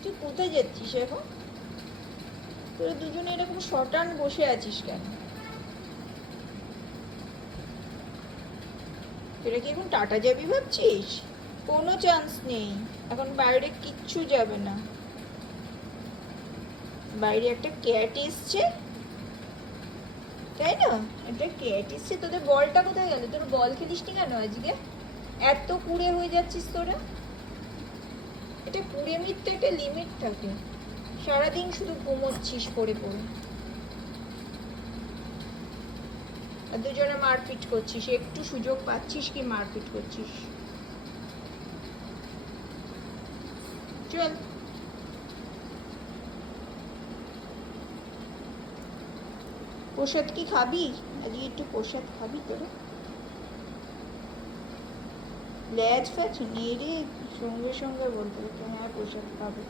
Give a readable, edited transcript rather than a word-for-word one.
তুই কোথায় যাচ্ছিস এখন? তোরা দুজনে এরকম শটান বসে আছিস কেন? তোরা কি এখন টাটা যাবি ভাবছিস? কোনো চান্স নেই, এখন বাইরে কিচ্ছু যাবে না। বাইরে একটা ক্যাট এসছে, তাই না? একটা ক্যাট এসছে। তোদের বলটা কোথায় গেল? তোর বল খেলিসনি কেন আজকে? এত কুড়ে হয়ে যাচ্ছিস তোরা। এটা কুড়েমির তো একটা লিমিট থাকে। সারাদিন শুধু ঘুমোচ্ছিস পড়ে পড়ে, আর দুজনে মারপিট করছিস। একটু সুযোগ পাচ্ছিস কি মারপিট করছিস? চল। প্রসাদ কি খাবি? আজকে একটু প্রসাদ খাবি তোরা? ল্যাজ ফ্যাজ নেই রে, সঙ্গে সঙ্গে বলতে হতো হ্যাঁ প্রসাদ খাবে।